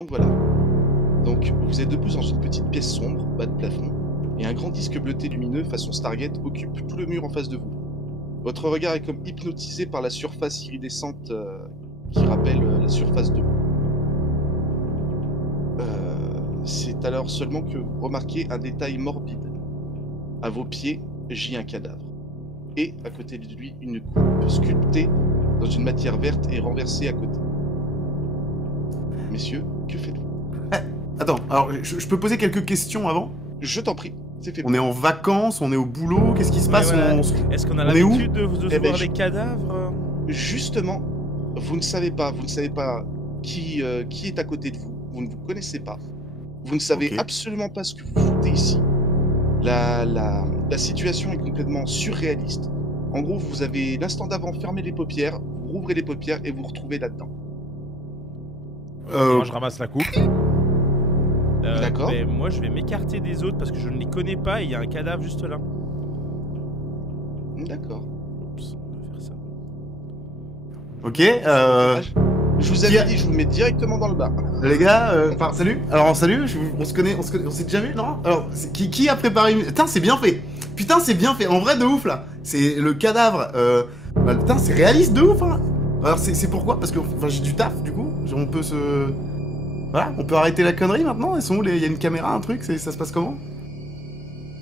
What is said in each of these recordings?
Donc voilà. Donc vous êtes debout dans une petite pièce sombre, bas de plafond, et un grand disque bleuté lumineux façon Stargate occupe tout le mur en face de vous. Votre regard est comme hypnotisé par la surface iridescente qui rappelle la surface de l'eau. C'est alors seulement que vous remarquez un détail morbide. À vos pieds gît un cadavre. Et à côté de lui, une coupe sculptée dans une matière verte et renversée à côté. Messieurs, que faites-vous? Attends, alors je peux poser quelques questions avant? Je t'en prie, c'est fait. On est en vacances, on est au boulot, qu'est-ce qui se passe? Voilà. Est-ce qu'on a on est où? l'habitude de Eh ben, voir des cadavres? Justement, vous ne savez pas qui est à côté de vous. Vous ne vous connaissez pas. Vous ne savez Ok. absolument pas ce que vous foutez ici. La situation est complètement surréaliste. En gros, vous avez l'instant d'avant fermé les paupières, vous rouvrez les paupières et vous vous retrouvez là-dedans. Moi, je ramasse la coupe. D'accord. Mais moi, je vais m'écarter des autres parce que je ne les connais pas et il y a un cadavre juste là. D'accord. Oups, on va faire ça. Ok, Je vous avais dit, je vous mets directement dans le bar. les gars, enfin, salut. Alors, salut, on se connaît, on s'est déjà vu, non? Alors, qui a préparé une... Putain, c'est bien fait. Putain, c'est bien fait, en vrai, de ouf, là. C'est le cadavre, bah, putain, c'est réaliste de ouf, hein. Alors, c'est pourquoi? Parce que, enfin, j'ai du taf, du coup. On peut se... Voilà, on peut arrêter la connerie, maintenant? Ils sont où, il y a une caméra, un truc, ça se passe comment?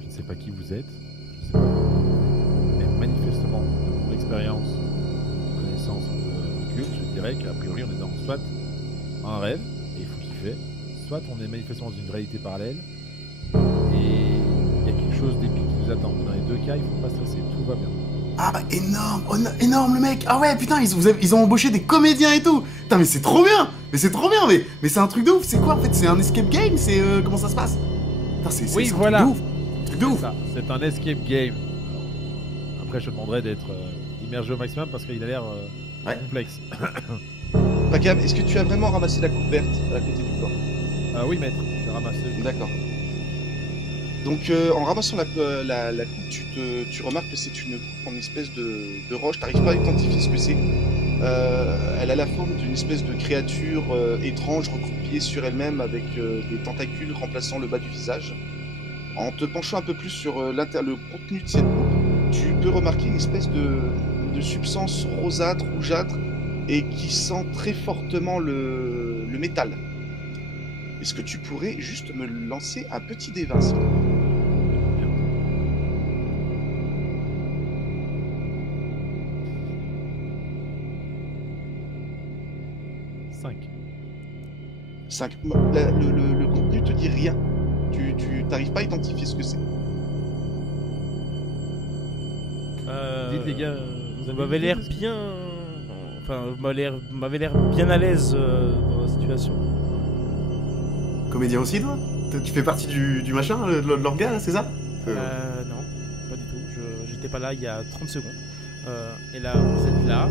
Je ne sais pas qui vous êtes, je sais pas comment. Mais manifestement, de mon expérience, de connaissance occulte, je dirais qu'a priori on est dans soit un rêve, et il faut kiffer, soit on est manifestement dans une réalité parallèle, et il y a quelque chose d'épique qui nous attend. Dans les deux cas, il faut pas stresser, tout va bien. Ah bah énorme, énorme le mec. Ah ouais putain ils ont embauché des comédiens et tout. Putain mais c'est trop bien. Mais c'est trop bien mais c'est un truc de ouf. C'est quoi en fait? C'est un escape game? C'est comment ça se passe? Putain c'est Oui, un voilà. truc de ouf. Un truc de ouf. Ça, c'est un escape game. Alors, après, je te demanderai d'être immergé au maximum parce qu'il a l'air Ouais. complexe. Pacam, est-ce que tu as vraiment ramassé la coupe verte à côté du corps? Oui, maître, j'ai ramassé. D'accord. Donc en ramassant la coupe, tu remarques que c'est une coupe en espèce de roche. T'arrives pas à identifier ce que c'est. Elle a la forme d'une espèce de créature étrange recroupillée sur elle-même avec des tentacules remplaçant le bas du visage. En te penchant un peu plus sur le contenu de cette coupe, tu peux remarquer une espèce de substance rosâtre, rougeâtre, et qui sent très fortement le métal. Est-ce que tu pourrais juste me lancer un petit dé 20 s'il te plaît? 5. 5. Le contenu te dit rien. Tu t'arrives pas à identifier ce que c'est. Dites les gars, vous Vous avez m'avez une l'air idée bien... Enfin, vous m'avez l'air bien à l'aise dans la situation. Comédien aussi toi? Tu fais partie du machin, de l'orga là, c'est ça? Non, pas du tout. J'étais pas là il y a 30 secondes. Et là, vous êtes là.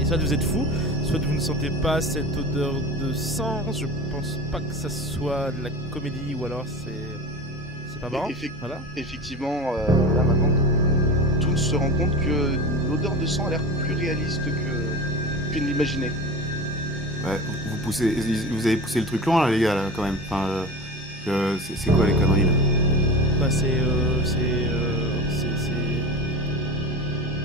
Et soit vous êtes fou, soit vous ne sentez pas cette odeur de sang. Je pense pas que ça soit de la comédie ou alors c'est pas marrant. Voilà. Effectivement, là maintenant, Toon se rend compte que l'odeur de sang a l'air plus réaliste que ne l'imaginait. Ouais, vous avez poussé le truc loin là les gars là quand même. Enfin, c'est quoi les conneries là? Bah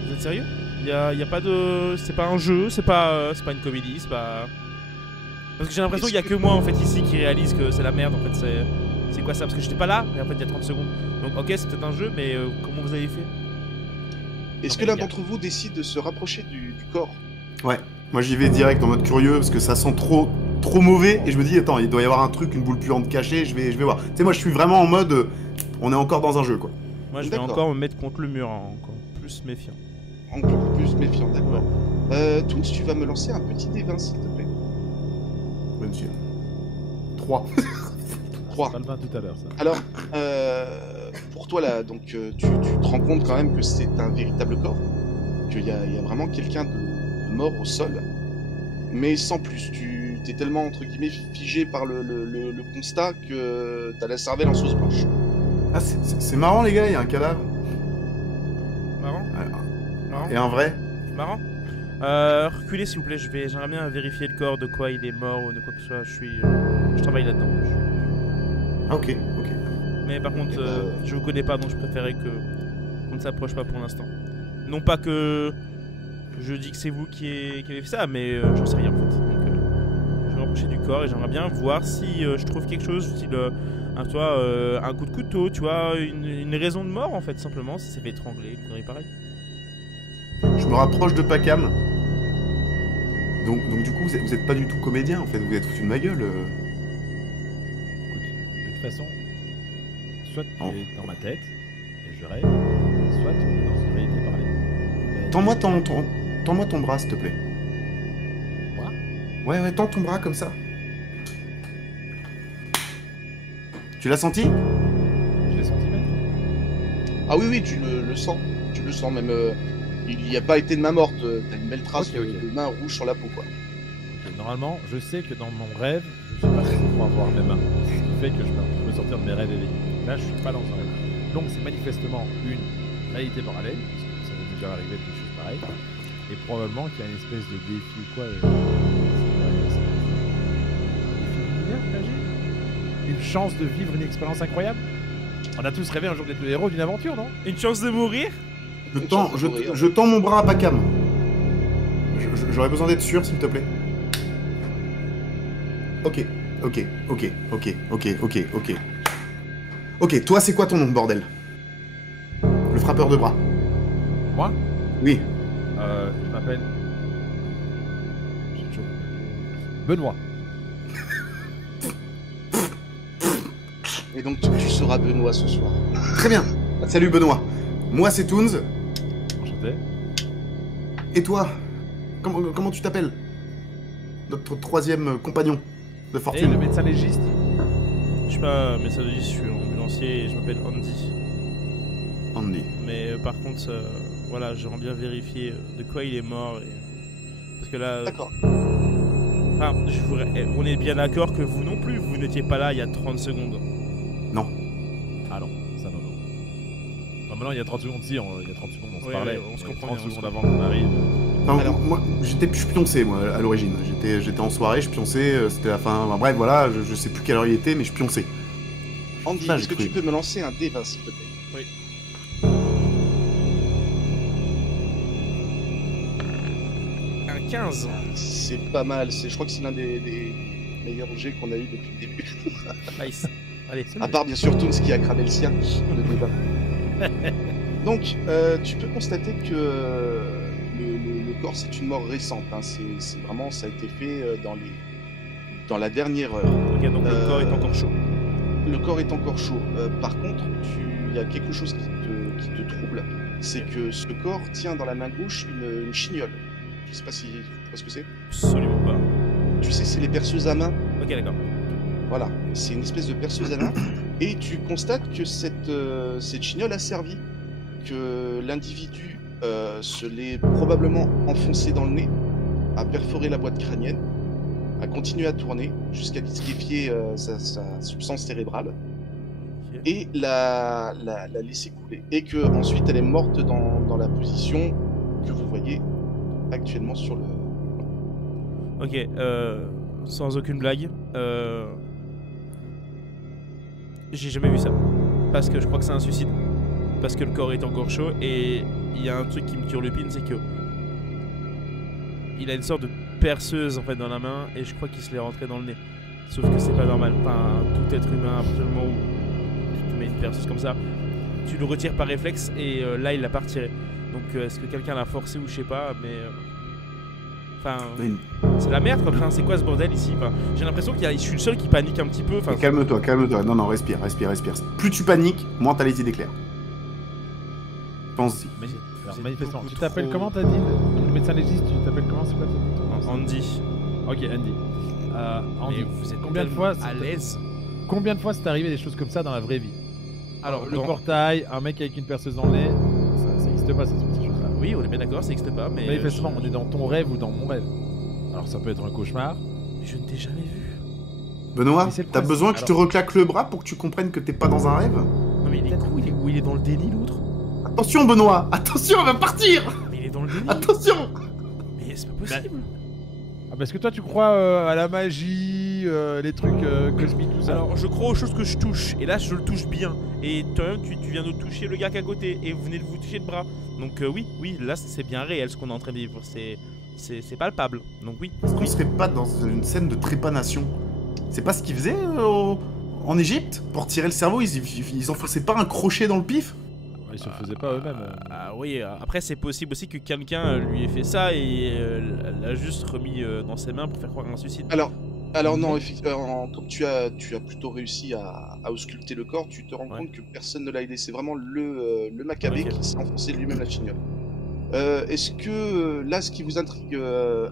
Vous êtes sérieux? Y a pas de... C'est pas un jeu, c'est pas une comédie, c'est pas... Parce que j'ai l'impression qu'il y a que moi en fait ici qui réalise que c'est la merde en fait, c'est quoi ça? Parce que j'étais pas là, mais en fait il y a 30 secondes. Donc ok c'est peut-être un jeu, mais comment vous avez fait? Est-ce Non, que mais l'un les gars. d'entre vous décide de se rapprocher du corps? Ouais, moi j'y vais direct en mode curieux parce que ça sent trop mauvais et je me dis attends il doit y avoir un truc, une boule puante cachée, je vais voir. Tu sais moi je suis vraiment en mode on est encore dans un jeu quoi. Moi je vais D'accord. encore me mettre contre le mur, hein, encore plus méfiant. Encore plus méfiant, d'accord. Toons, tu vas me lancer un petit dé 20 s'il te plaît. Bien sûr. 3. 3. Pas le 20 tout à l'heure, ça. Alors, pour toi là, donc tu te rends compte quand même que c'est un véritable corps, qu'il y a vraiment quelqu'un de mort au sol, mais sans plus. Tu t'es tellement entre guillemets figé par le constat que t'as la cervelle en sauce blanche. Ah c'est marrant les gars, il y a un cadavre. Marrant? Marrant? Et un vrai. Marrant? Reculez s'il vous plaît, j'aimerais bien vérifier le corps, de quoi il est mort ou de quoi que ce soit. Je travaille là-dedans. Ah, ok, ok. Mais par contre, je vous connais pas, donc je préférais qu'on ne s'approche pas pour l'instant. Non pas que je dis que c'est vous qui avez fait ça, mais j'en sais rien en fait. Donc, je vais me rapprocher du corps et j'aimerais bien voir si je trouve quelque chose, style un coup de couteau, tu vois, une raison de mort en fait, simplement, si c'est fait étrangler, une connerie pareille. Je me rapproche de Pacam. Donc du coup, vous êtes pas du tout comédien en fait, vous êtes foutu de ma gueule. Écoute, de toute façon, soit tu Oh. es dans ma tête, et je rêve, soit on est dans une réalité parallèle. Tends-moi ton bras, s'il te plaît. Moi Ouais, ouais, tends ton bras comme ça. Tu l'as senti? Je l'ai senti, maître. Ah oui, oui, tu le sens. Tu le sens même. Il n'y a pas été de main morte. T'as une belle trace Ok, ok. de main rouge sur la peau, quoi. Ok, normalement, je sais que dans mon rêve, je suis pas fait pour avoir mes mains. Ce qui fait que je peux sortir de mes rêves éveillés. Là, je suis pas dans un rêve. Donc, c'est manifestement une réalité parallèle, parce que ça m'est déjà arrivé des choses pareilles. Et probablement qu'il y a une espèce de défi ou quoi. Une chance de vivre une expérience incroyable. On a tous rêvé un jour d'être le héros d'une aventure, non? Une chance de mourir? Je tends mon bras à Pacam. J'aurais besoin d'être sûr, s'il te plaît. Ok. Ok, toi, c'est quoi ton nom, bordel? Le frappeur de bras. Moi? Oui. Je m'appelle... J'ai toujours... Benoît. Et donc tu seras Benoît ce soir. Très bien. Salut, Benoît. Moi, c'est Toons. Enchanté. Et toi? Comment tu t'appelles? Notre troisième compagnon de Et fortune. le médecin légiste? Je suis pas médecin de vie, je suis ambulancier et je m'appelle Andy. Andy. Mais par contre, voilà, j'aimerais bien vérifier de quoi il est mort. Parce que là, D'accord. enfin, on est bien d'accord que vous non plus, vous n'étiez pas là il y a 30 secondes. Non. Ah non, ça non. Enfin, maintenant, il y a 30 secondes, si, il y a 30 secondes, on se Ouais, parlait. ouais, on se Mais comprend 30 bien, on se secondes avant qu'on arrive. Enfin, Alors- moi, je pionçais, moi, à l'origine. J'étais en soirée, je pionçais, c'était la fin... Enfin, bref, voilà, je sais plus quelle heure il était, mais je pionçais. Andy, Ça, est-ce j'ai que cru. tu peux me lancer un D20, s'il te plaît? Un 15. C'est pas mal. Je crois que c'est l'un des meilleurs jets qu'on a eu depuis le début. Nice. Allez, À part bien sûr Toons qui a cramé le sien, le débat. Donc, tu peux constater que le corps c'est une mort récente. Hein. C'est vraiment, ça a été fait dans la dernière heure. Ok, donc le corps est encore chaud. Le corps est encore chaud. Par contre, il y a quelque chose qui te trouble, c'est que ce corps tient dans la main gauche une chignole. Je sais pas si tu vois ce que c'est. Absolument pas. Tu sais, c'est les perceuses à main. Ok, d'accord. Voilà, c'est une espèce de perceuse à main. Et tu constates que cette chignole a servi, que l'individu se l'est probablement enfoncé dans le nez, a perforé la boîte crânienne, a continué à tourner jusqu'à liquéfier sa substance cérébrale Ok. et l'a laissé couler. Et que ensuite elle est morte dans la position que vous voyez actuellement sur le... Ok, sans aucune blague, j'ai jamais vu ça. Parce que je crois que c'est un suicide. Parce que le corps est encore chaud et il y a un truc qui me turlupine, c'est que il a une sorte de perceuse en fait dans la main et je crois qu'il se l'est rentré dans le nez. Sauf que c'est pas normal. Enfin, tout être humain, à partir du moment où tu te mets une perceuse comme ça, tu le retires par réflexe et là il l'a pas retiré. Donc est-ce que quelqu'un l'a forcé ou je sais pas, mais enfin, c'est la merde quoi. Enfin, c'est quoi ce bordel ici? Enfin, j'ai l'impression je suis le seul qui panique un petit peu. Enfin, Calme-toi. Non, respire. Plus tu paniques, moins t'as les idées claires. Pense-y. Alors, êtes manifestement, beaucoup tu t'appelles trop- comment, t'as dit? Le médecin légiste, tu t'appelles comment? C'est quoi ton nom? Andy. Ok, Andy. Andy, Mais vous êtes combien de tellement fois à l'aise? Combien de fois c'est arrivé des choses comme ça dans la vraie vie? Alors, le dans- portail, un mec avec une perceuse dans le nez, ça n'existe pas, ces choses-là. Oui, on est bien d'accord, ça n'existe pas, mais Manifestement, on est dans ton rêve ou dans mon rêve. Alors, ça peut être un cauchemar. je ne t'ai jamais vu. Benoît, Mais c'est le t'as principe. besoin que je te reclaque le bras pour que tu comprennes que t'es pas dans un rêve? Non mais il est où il est dans le déni l'autre? Attention, Benoît! Attention, elle va partir! Mais il est dans le déni. Attention! Mais c'est pas possible. Ah, parce que toi, tu crois à la magie, les trucs cosmiques, tout ça. Alors, je crois aux choses que je touche, et là, je le touche bien. Et toi-même, tu viens de toucher le gars qui est à côté, et vous venez de vous toucher le bras. Donc oui, là, c'est bien réel ce qu'on est en train de vivre. C'est palpable. Donc oui. Est-ce qu'on serait pas dans une scène de trépanation? C'est pas ce qu'ils faisaient en Égypte? Pour tirer le cerveau, ils enfonçaient pas un crochet dans le pif? Ils se le faisaient pas eux-mêmes. Oui, après, c'est possible aussi que quelqu'un lui ait fait ça et l'a juste remis dans ses mains pour faire croire à un suicide. Alors non, effectivement, comme tu as plutôt réussi à ausculter le corps, tu te rends compte que personne ne l'a aidé. C'est vraiment le Maccabée qui s'est enfoncé lui-même la chignole. Est-ce que là, ce qui vous intrigue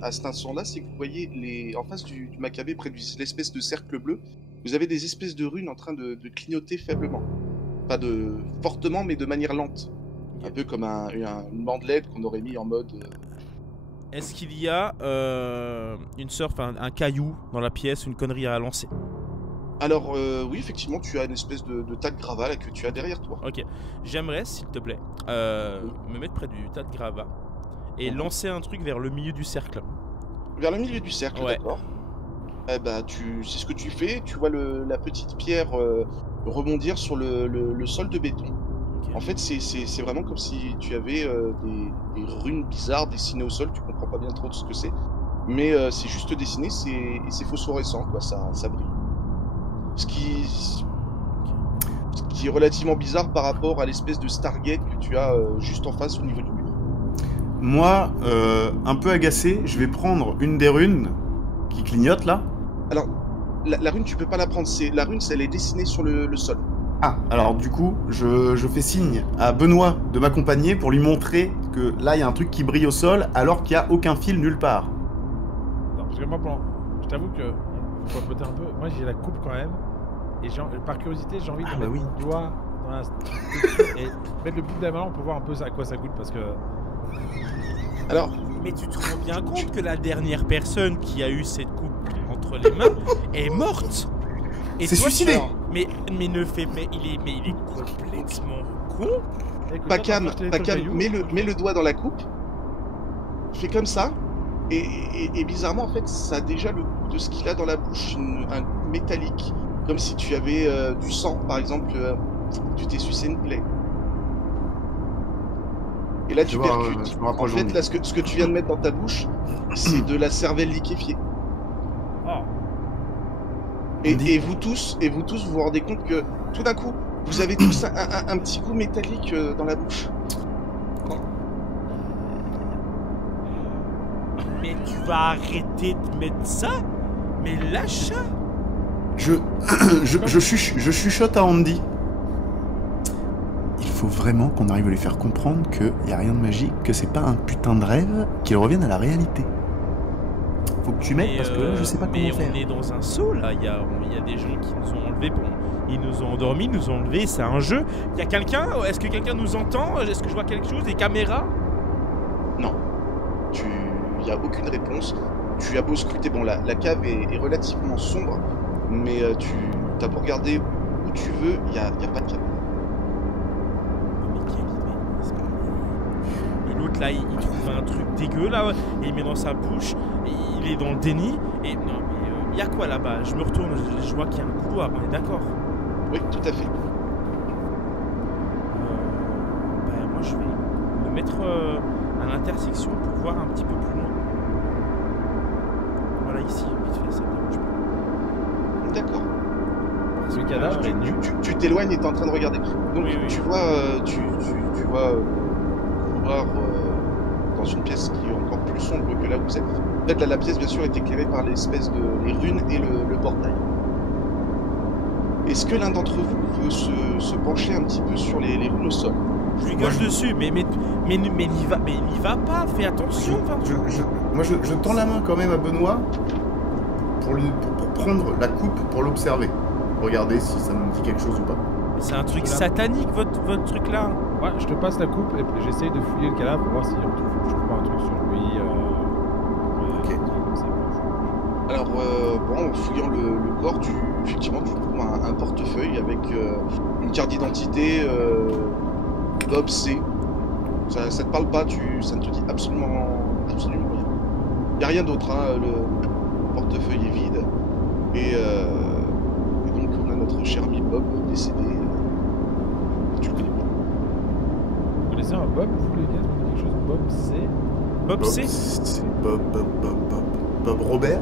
à cet instant-là, c'est que vous voyez en face du Maccabée, près de l'espèce de cercle bleu, vous avez des espèces de runes en train de clignoter faiblement. Pas fortement, mais de manière lente. Un peu comme une bandelette qu'on aurait mis en mode... Est-ce qu'il y a un caillou dans la pièce, une connerie à lancer? Alors, oui, effectivement, tu as une espèce de tas de gravats là, que tu as derrière toi. Ok. J'aimerais, s'il te plaît, me mettre près du tas de gravats et lancer un truc vers le milieu du cercle. Vers le milieu du cercle, ouais. D'accord. Eh bah, c'est ce que tu fais. Tu vois la petite pierre rebondir sur le sol de béton. Okay. En fait, c'est vraiment comme si tu avais des runes bizarres dessinées au sol. Tu comprends pas bien trop ce que c'est. Mais c'est juste dessiné, c'est phosphorescent, quoi. Ça brille. Ce qui est relativement bizarre par rapport à l'espèce de Stargate que tu as juste en face au niveau du mur. Moi, un peu agacé, je vais prendre une des runes qui clignote là. Alors, la rune, tu peux pas la prendre. La rune, elle est dessinée sur le sol. Ah, alors du coup, je fais signe à Benoît de m'accompagner pour lui montrer que là, il y a un truc qui brille au sol alors qu'il n'y a aucun fil nulle part. Non, parce que moi, je t'avoue que faut papoter un peu. Moi, j'ai la coupe quand même. Et par curiosité, j'ai envie de mettre mon doigt dans la et mettre le bout de la main pour voir un peu à quoi ça goûte parce que... Alors... Mais tu te rends bien compte que la dernière personne qui a eu cette coupe entre les mains est morte. C'est suicidé. Mais il est complètement con. Pacam, mets le doigt dans la coupe. Fais comme ça. Et bizarrement, en fait, ça a déjà le goût de ce qu'il a dans la bouche, un goût métallique. Comme si tu avais du sang, par exemple, tu t'es sucé une plaie. Et là, tu percutes. En fait, là, ce que tu viens de mettre dans ta bouche, c'est de la cervelle liquéfiée. Oh. Et vous tous, vous vous rendez compte que tout d'un coup, vous avez tous un petit goût métallique dans la bouche. Mais tu vas arrêter de mettre ça? Mais lâche ça! Je chuchote à Andy. Il faut vraiment qu'on arrive à lui faire comprendre qu'il n'y a rien de magique, que c'est pas un putain de rêve, qu'il revienne à la réalité. Faut que tu m'aides parce que là, je sais pas comment faire. Mais on est dans un saut là, il y a des gens qui nous ont enlevés, ils nous ont endormis, nous ont enlevés, c'est un jeu. Il y a quelqu'un? Est-ce que quelqu'un nous entend? Est-ce que je vois quelque chose? Des caméras? Non. Il n'y a aucune réponse. Tu as beau scruter, bon, la cave est relativement sombre, mais tu as beau regarder où tu veux, il n'y a pas de cave. Mais quelle idée. Et l'autre là, il trouve un truc dégueu là, et il met dans sa bouche, et il est dans le déni, et non mais il y a quoi là-bas? Je me retourne, je vois qu'il y a un couloir, on est d'accord? Oui, tout à fait. Moi je vais me mettre à l'intersection pour voir un petit peu plus loin. Voilà, ici, vite fait, ça ne dérange pas. D'accord. Ce cadavre est nu. Tu t'éloignes et tu es en train de regarder. Donc oui. tu vois couloir dans une pièce qui est encore plus sombre que là où vous êtes. En fait, là, la pièce, bien sûr, est éclairée par l'espèce de les runes et le portail. Est-ce que l'un d'entre vous veut se pencher un petit peu sur les runes au sol? Je lui gueule dessus, mais n'y va pas, fais attention. Moi, je tends la main quand même à Benoît pour prendre la coupe pour l'observer. Regarder si ça me dit quelque chose ou pas. C'est un truc satanique, votre truc là. Ouais, je te passe la coupe et j'essaye de fouiller le cadavre pour voir si je trouve un truc sur lui. Ok. Comme ça. Alors, en fouillant le corps, effectivement, tu trouves un portefeuille avec une carte d'identité Bob C. Ça te parle pas, ça ne te dit absolument rien. Il n'y a rien d'autre, hein. Le portefeuille est vide. Et donc on a notre cher ami Bob décédé. Tu le connais pas. Vous connaissez un Bob, vous les gars? Quelque chose Bob, c'est... Bob C. C'est Bob Robert.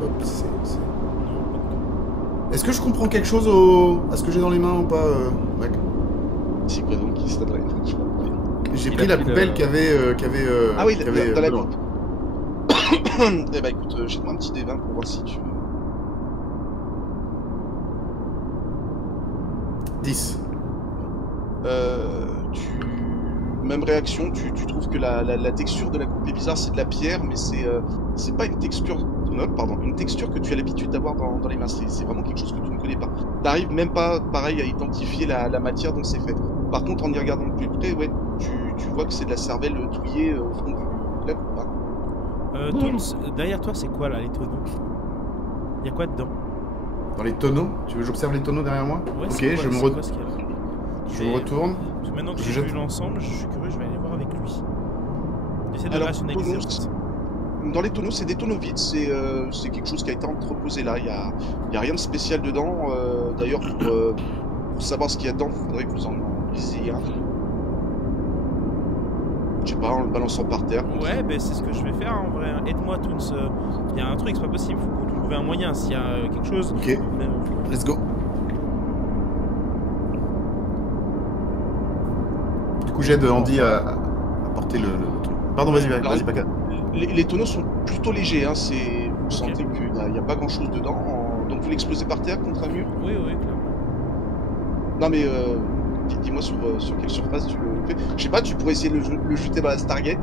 Bob C. Est-ce que je comprends quelque chose à ce que j'ai dans les mains ou pas, mec? C'est quoi donc qui se donnerait? J'ai Il pris a la pris poubelle le- qu'avait Ah oui, qu'avait, dans la Benoît. coupe. Eh bah écoute, jette-moi un petit D20 pour voir si tu... 10. Même réaction, tu trouves que la texture de la coupe est bizarre, c'est de la pierre, mais c'est pas une texture... une texture que tu as l'habitude d'avoir dans les mains, c'est vraiment quelque chose que tu ne connais pas. T'arrives même pas, pareil, à identifier la matière dont c'est fait. Par contre, en y regardant de plus près, ouais, tu vois que c'est de la cervelle touillée au fond de la coupe. Hein. Toons, derrière toi, c'est quoi là, les tonneaux? Il y a quoi dedans? Dans les tonneaux? Tu veux que j'observe les tonneaux derrière moi? Ouais, Ok, c'est quoi- je me, c'est quoi ce qu'il y a là? je me retourne. Parce que maintenant que Je j'ai jette. vu l'ensemble, je suis curieux, je vais aller voir avec lui. J'essaie de Alors, rationaliser. tonneaux, En fait. Dans les tonneaux, c'est des tonneaux vides, c'est quelque chose qui a été entreposé là, il y a rien de spécial dedans. D'ailleurs, pour savoir ce qu'il y a dedans, il faudrait que vous en lisiez un. Je sais pas, en le balançant par terre. Ouais, ben c'est ce que je vais faire en vrai. Aide-moi, Toons. Il y a un truc, c'est pas possible. Faut qu'on trouve un moyen. S'il y a quelque chose. Ok, let's go. Du coup, j'aide Andy à porter le truc. Pardon, vas-y, Alors, vas-y, Paca. les tonneaux sont plutôt légers, hein, vous Ok. sentez qu'il n'y a pas grand chose dedans. Donc vous l'explosez par terre contre un mur. Oui, oui, clairement. Non mais dis-moi sur quelle surface tu le fais. Je sais pas, tu pourrais essayer de le jeter dans la Stargate.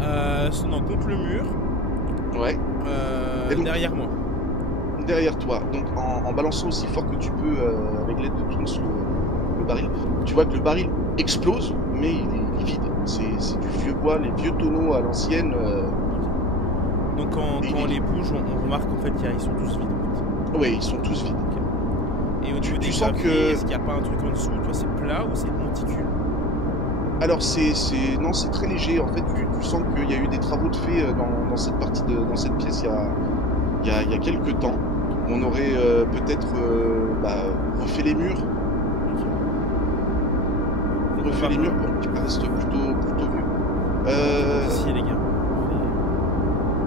Non, contre le mur. Ouais. Et donc- Derrière moi. Derrière toi, donc en balançant aussi fort que tu peux avec l'aide de Toons le baril, tu vois que le baril explose, mais il est vide. C'est du vieux bois, les vieux tonneaux à l'ancienne. Donc quand on les bouge, on remarque qu'en fait ils sont tous vides. En fait. Ouais, ils sont tous vides. Et au niveau Tu des sens graviers, que- est-ce qu'il n'y a pas un truc en dessous? Toi, c'est plat ou c'est monticule? Alors non, c'est très léger. En fait, tu sens qu'il y a eu des travaux de fait dans cette partie dans cette pièce il y a quelques temps. On aurait peut-être refait les murs. Refait les murs pour qu'ils restent plutôt vieux. Ici, les gars.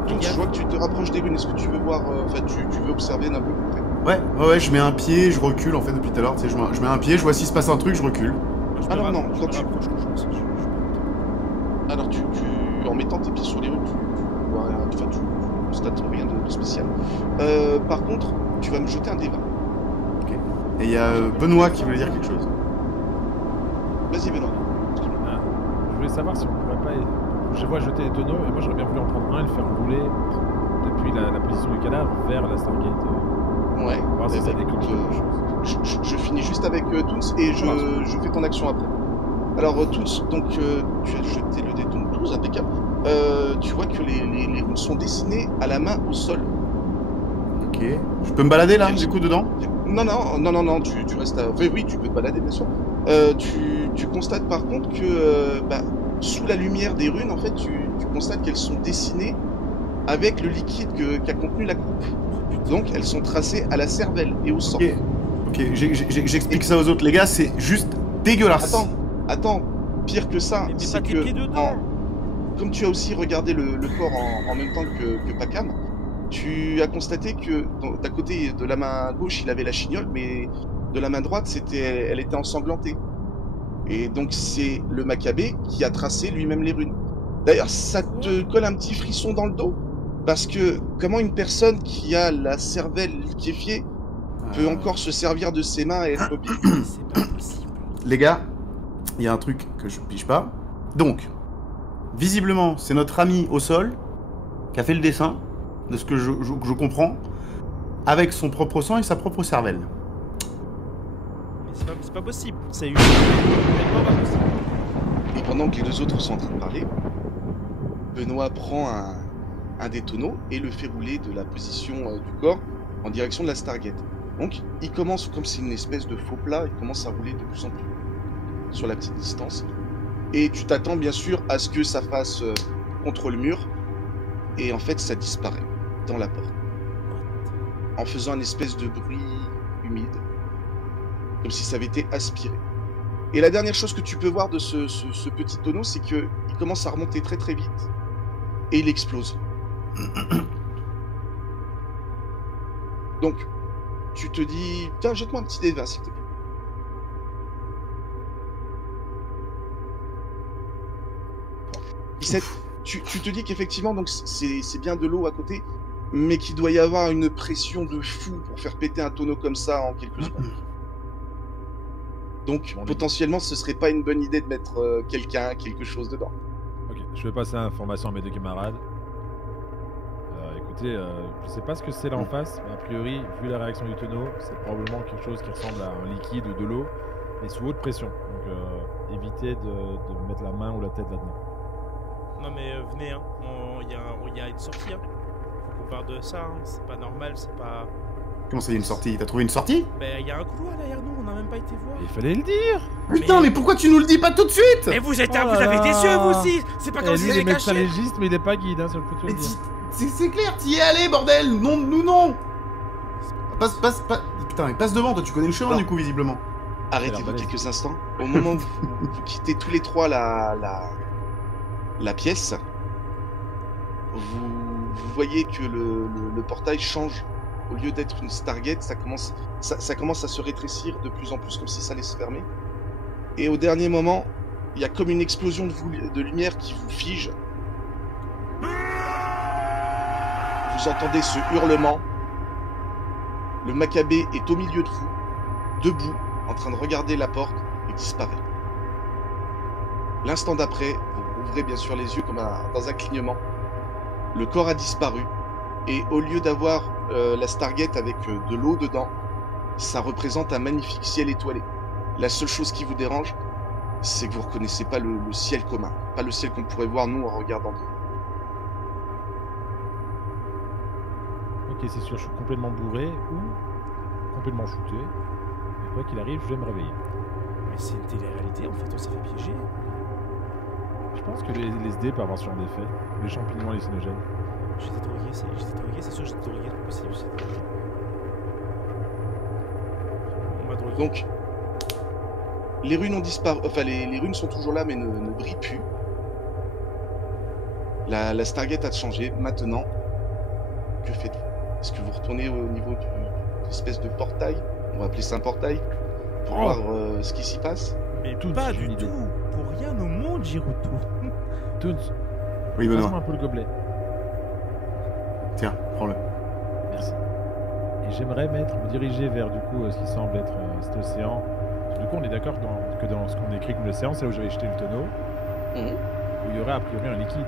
Donc, je vois que tu te rapproches des runes. Est-ce que tu veux voir, tu veux observer un peu plus près? Ouais, je mets un pied, je recule en fait depuis tout à l'heure. Tu sais, je mets un pied, je vois s'il se passe un truc, je recule. Moi, je me Alors ra- non, je quand me tu- rapproche, je Alors, en mettant tes pieds sur les runes, tu vois rien, enfin, tu constates rien de spécial. Par contre, tu vas me jeter un D20. Et il y a Benoît qui voulait dire quelque chose. Vas-y, Benoît. Je voulais savoir si on pourrait pas... Je vois jeter les tonneaux, et moi j'aurais bien voulu en prendre un et le faire rouler depuis la position du cadavre vers la Stargate. Ouais. Voir si Eh ça ben, déclenche écoute, quelque chose. je finis juste avec Toons et je fais ton action après. Alors Toons, donc tu as jeté le dé donc 12, impeccable. Tu vois que les runes sont dessinées à la main au sol. Ok. Je peux me balader là, du coup, dedans? Non, tu restes à... Oui, tu peux te balader bien sûr. Tu constates par contre que sous la lumière des runes, en fait, tu constates qu'elles sont dessinées avec le liquide qu'a contenu la coupe. Donc elles sont tracées à la cervelle et au sang. Ok, j'explique ça aux autres. Les gars, c'est juste dégueulasse. Attends, pire que ça, Mais mets c'est pas tes que pieds dedans. comme tu as aussi regardé le corps en même temps que Pacam, tu as constaté que d'à côté de la main gauche, il avait la chignole, mais de la main droite, elle était ensanglantée. Et donc c'est le Maccabée qui a tracé lui-même les runes. D'ailleurs, ça te colle un petit frisson dans le dos, parce que comment une personne qui a la cervelle liquéfiée peut encore se servir de ses mains et être mobile? C'est pas possible. Les gars, il y a un truc que je pige pas. Donc, visiblement, c'est notre ami au sol qui a fait le dessin, de ce que je comprends, avec son propre sang et sa propre cervelle. Mais c'est pas possible. C'est humainement pas possible. Et pendant que les deux autres sont en train de parler, Benoît prend un des tonneaux et le fait rouler de la position du corps en direction de la Stargate. Donc, il commence, comme c'est une espèce de faux plat, il commence à rouler de plus en plus sur la petite distance. Et tu t'attends bien sûr à ce que ça fasse contre le mur. et en fait ça disparaît dans la porte. En faisant une espèce de bruit humide. Comme si ça avait été aspiré. Et la dernière chose que tu peux voir de ce petit tonneau, c'est qu'il commence à remonter très très vite. Et il explose. Donc, tu te dis... Tiens, jette-moi un petit dé de 20, s'il te plaît. Tu te dis qu'effectivement, donc c'est bien de l'eau à côté, mais qu'il doit y avoir une pression de fou pour faire péter un tonneau comme ça en quelques secondes. Donc, potentiellement, ce serait pas une bonne idée de mettre quelque chose dedans. Ok, je vais passer l'information à mes deux camarades. Écoutez, je sais pas ce que c'est là en face, mais a priori, vu la réaction du tonneau, c'est probablement quelque chose qui ressemble à un liquide ou de l'eau, mais sous haute pression. Donc, évitez de mettre la main ou la tête là-dedans. Non mais venez, hein. Il y a une sortie, hein. Faut qu'on parle de ça, hein. C'est pas normal, c'est pas... Comment ça, il y a une sortie? T'as trouvé une sortie? Ben il y a un couloir derrière nous, on n'a même pas été voir. Il fallait le dire. Putain, mais pourquoi tu nous le dis pas tout de suite? Mais vous êtes Oh vous là avez des là. yeux vous aussi. C'est pas comme si Lui, il c'est est médecin caché. légiste, mais il est pas guide, hein, ça je peux te le Mais dire. c'est clair, t'y es allé, bordel! Non, nous non! Passe, putain, mais passe devant, toi tu connais le chemin Non. du coup, visiblement. Arrêtez-vous balèze. quelques instants. Au moment où vous quittez tous les trois la pièce, vous voyez que le portail change. Au lieu d'être une Stargate, ça commence à se rétrécir de plus en plus, comme si ça allait se fermer. Et au dernier moment, il y a comme une explosion de lumière qui vous fige. Vous entendez ce hurlement. Le Maccabée est au milieu de vous, debout, en train de regarder la porte, et disparaît. L'instant d'après, vous ouvrez bien sûr les yeux comme dans un clignement. Le corps a disparu, et au lieu d'avoir la Stargate avec de l'eau dedans, ça représente un magnifique ciel étoilé. La seule chose qui vous dérange, c'est que vous ne reconnaissez pas le ciel commun, pas le ciel qu'on pourrait voir nous en regardant. Ok, c'est sûr, je suis complètement bourré ou complètement shooté. Et quoi qu'il arrive, je vais me réveiller. Mais c'est une télé-réalité en fait, on s'est fait piéger. Je pense que les SD peuvent avoir ce genre d'effet. Les champignons hallucinogènes. J'étais drogué, c'est sûr, j'étais drogué, c'est possible. On m'a drogué. Donc, les runes ont disparu, enfin les runes sont toujours là mais ne brillent plus. La Stargate a changé. Maintenant, que faites-vous? Est-ce que vous retournez au niveau d'une espèce de portail? On va appeler ça un portail pour Oh. voir ce qui s'y passe. Mais Tout, pas j'ai du une idée. tout. Pour rien au monde, j'y retourne. Toons, Oui, passe-moi Benoît. un peu le gobelet. Tiens, prends-le. Merci. Et j'aimerais me diriger vers du coup ce qui semble être cet océan. Du coup, on est d'accord que dans ce qu'on écrit comme l'océan, c'est là où j'avais jeté le tonneau, Mhm. où il y aurait a priori un liquide.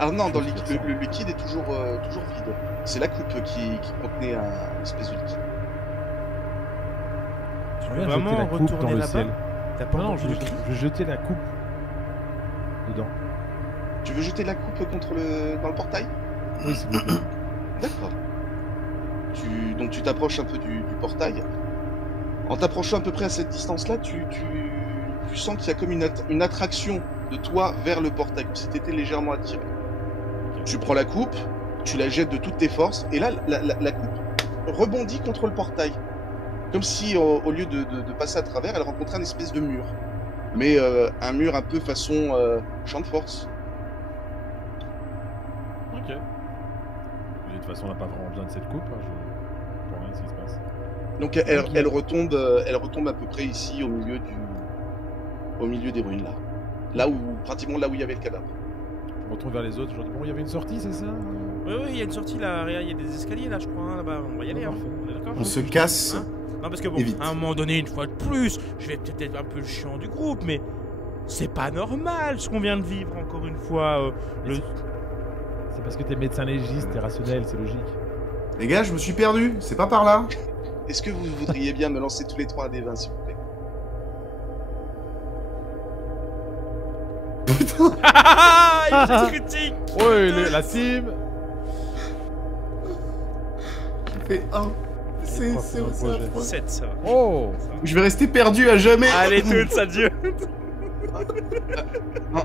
Alors non, dans Chose qui le ressemble. liquide est toujours vide. C'est la coupe qui contenait une espèce de liquide. Tu Je veux viens de vraiment jeter la coupe dans retourner le là-bas? ciel. T'as pas Non, entendu je le cri? veux jeter la coupe dedans. Tu veux jeter la coupe dans le portail? Oui, s'il vous plaît. D'accord. Donc tu t'approches un peu du portail. En t'approchant à peu près à cette distance-là, tu sens qu'il y a comme une attraction de toi vers le portail, comme si tu étais légèrement attiré. Tu prends la coupe, tu la jettes de toutes tes forces, et là, la coupe rebondit contre le portail. Comme si, au lieu de passer à travers, elle rencontrait un espèce de mur. Mais un mur un peu façon champ de force. Ok. De toute façon, on n'a pas vraiment besoin de cette coupe. Hein. Je vois rien de ce qui se passe. Donc elle retombe à peu près ici au milieu des ruines là. Pratiquement là où il y avait le cadavre. Je me retourne vers les autres. Je dis bon, il y avait une sortie, c'est ça? Oui, il y a une sortie là, regarde, il y a des escaliers là, je crois, hein, là-bas. On va y aller, hein. Parfait. On est d'accord? On se casse. Hein? Non, parce que bon, Et vite. à un moment donné, une fois de plus, je vais peut-être être un peu le chiant du groupe, mais c'est pas normal ce qu'on vient de vivre encore une fois. C'est parce que t'es médecin légiste, t'es rationnel, c'est logique. Les gars, je me suis perdu, c'est pas par là. Est-ce que vous voudriez bien me lancer tous les trois un des 20 s'il vous plaît? Ah, il est critique. Ouais, la team. J'ai fait 1. C'est affreux. 7, ça va. Oh. Je vais rester perdu à jamais. Allez, toutes, adieu.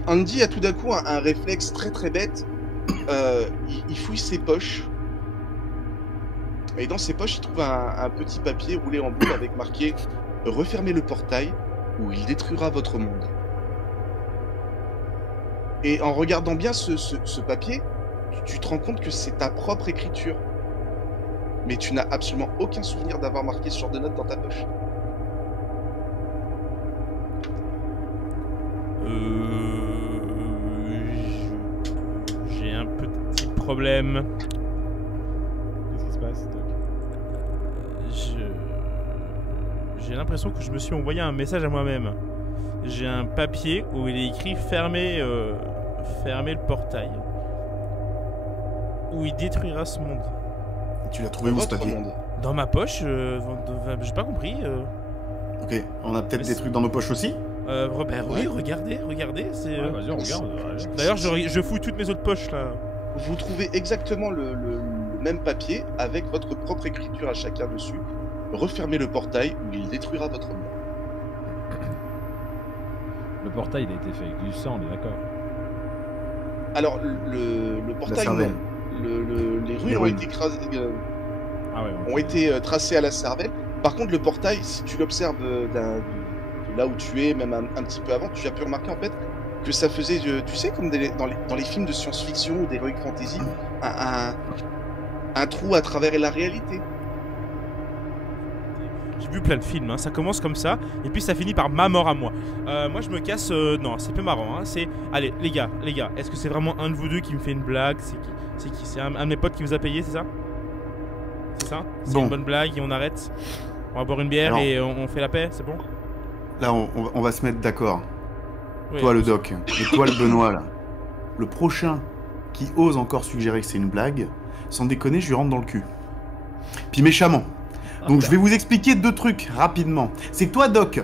Andy a tout d'un coup un réflexe très très bête. il fouille ses poches. Et dans ses poches, il trouve un petit papier roulé en boule avec marqué « Refermez le portail ou il détruira votre monde ». Et en regardant bien ce papier, tu te rends compte que c'est ta propre écriture. Mais tu n'as absolument aucun souvenir d'avoir marqué ce genre de note dans ta poche. J'ai un petit problème. Qu'est-ce qui se passe, Doc? J'ai l'impression que je me suis envoyé un message à moi-même. J'ai un papier où il est écrit fermez le portail. Où il détruira ce monde. Tu l'as trouvé où ce Votre papier? monde. Dans ma poche, j'ai pas compris. Ok, on a peut-être Mais des c'est- trucs dans nos poches aussi? Oui, regardez. C'est. Ouais, vas-y, on regarde. D'ailleurs, je fouille toutes mes autres poches là. Vous trouvez exactement le même papier avec votre propre écriture à chacun dessus. Refermez le portail ou il détruira votre monde. Le portail, il a été fait avec du sang, on est d'accord. Alors, le portail, cervelle. non. Les rues Les ont runes. été, Ah ouais, ont été tracées à la cervelle. Par contre, le portail, si tu l'observes de là où tu es, même un petit peu avant, tu as pu remarquer en fait que ça faisait, tu sais, comme dans les films de science-fiction ou d'heroic fantasy, un trou à travers la réalité. J'ai vu plein de films, hein. Ça commence comme ça, et puis ça finit par ma mort à moi. Moi je me casse, non, c'est peu marrant, hein. C'est... Allez, les gars, est-ce que c'est vraiment un de vous deux qui me fait une blague? C'est qui? C'est un de mes potes qui vous a payé, c'est ça? C'est ça? C'est Bon. une bonne blague et on arrête? On va boire une bière Alors- et on fait la paix, c'est bon? Là, on va se mettre d'accord. Oui. Toi, le doc, et toi, le Benoît, là. Le prochain qui ose encore suggérer que c'est une blague, sans déconner, je lui rentre dans le cul. Puis méchamment. Donc je vais vous expliquer deux trucs rapidement. C'est que toi, Doc,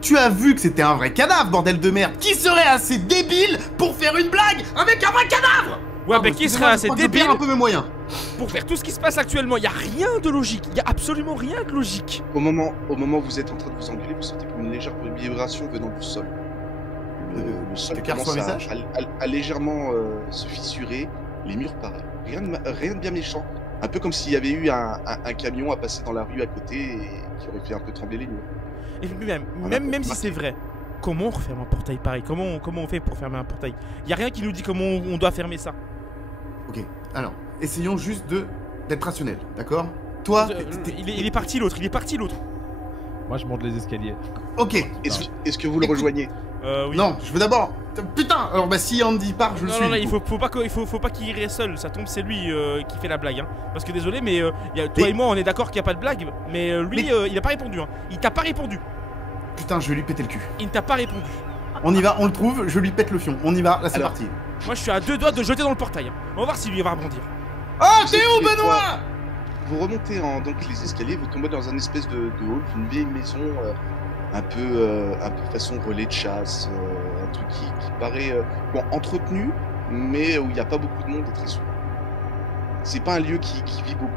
tu as vu que c'était un vrai cadavre, bordel de merde. Qui serait assez débile pour faire une blague avec un vrai cadavre? Ouais, Ah, mais bah, qui excusez-moi, serait je assez crois que je débile perds un peu mes moyens. pour faire tout ce qui se passe actuellement? Y a rien de logique, y a absolument rien de logique. Au moment où vous êtes en train de vous engueuler, vous sentez comme une légère vibration venant du sol. Le sol Quelqu'un commence reçoit un message à légèrement se fissurer, les murs pareil. Rien de bien méchant. Un peu comme s'il y avait eu un camion à passer dans la rue à côté et qui aurait fait un peu trembler les murs. Et puis même Voilà, si remarquez. c'est vrai, comment on referme un portail pareil? Comment on fait pour fermer un portail? Y a rien qui nous dit comment on doit fermer ça. Ok, alors, essayons juste d'être rationnel, d'accord? Toi, Il est parti l'autre, Moi, je monte les escaliers. ok. Est-ce que vous le Écoute, rejoignez? Oui. Non, je veux d'abord... Putain, alors bah si Andy part, je le suis. Non, du il coup. faut pas qu'il reste seul, ça tombe, c'est lui qui fait la blague. Hein. Parce que désolé, mais toi Mais- et moi on est d'accord qu'il n'y a pas de blague, mais lui Mais- il a pas répondu. Hein. Il t'a pas répondu. Putain, je vais lui péter le cul. Il ne t'a pas répondu. On y va, on le trouve, je lui pète le fion. On y va, là c'est Alors. parti. Moi je suis à 2 doigts de jeter dans le portail. Hein. On va voir si lui va rebondir. Oh, Vous t'es êtes où, tous les Benoît? Vous remontez donc les escaliers, vous tombez dans un espèce de hall d'une vieille maison un peu façon relais de chasse, un truc qui paraît bon, entretenu, mais où il n'y a pas beaucoup de monde et très souvent. C'est pas un lieu qui vit beaucoup.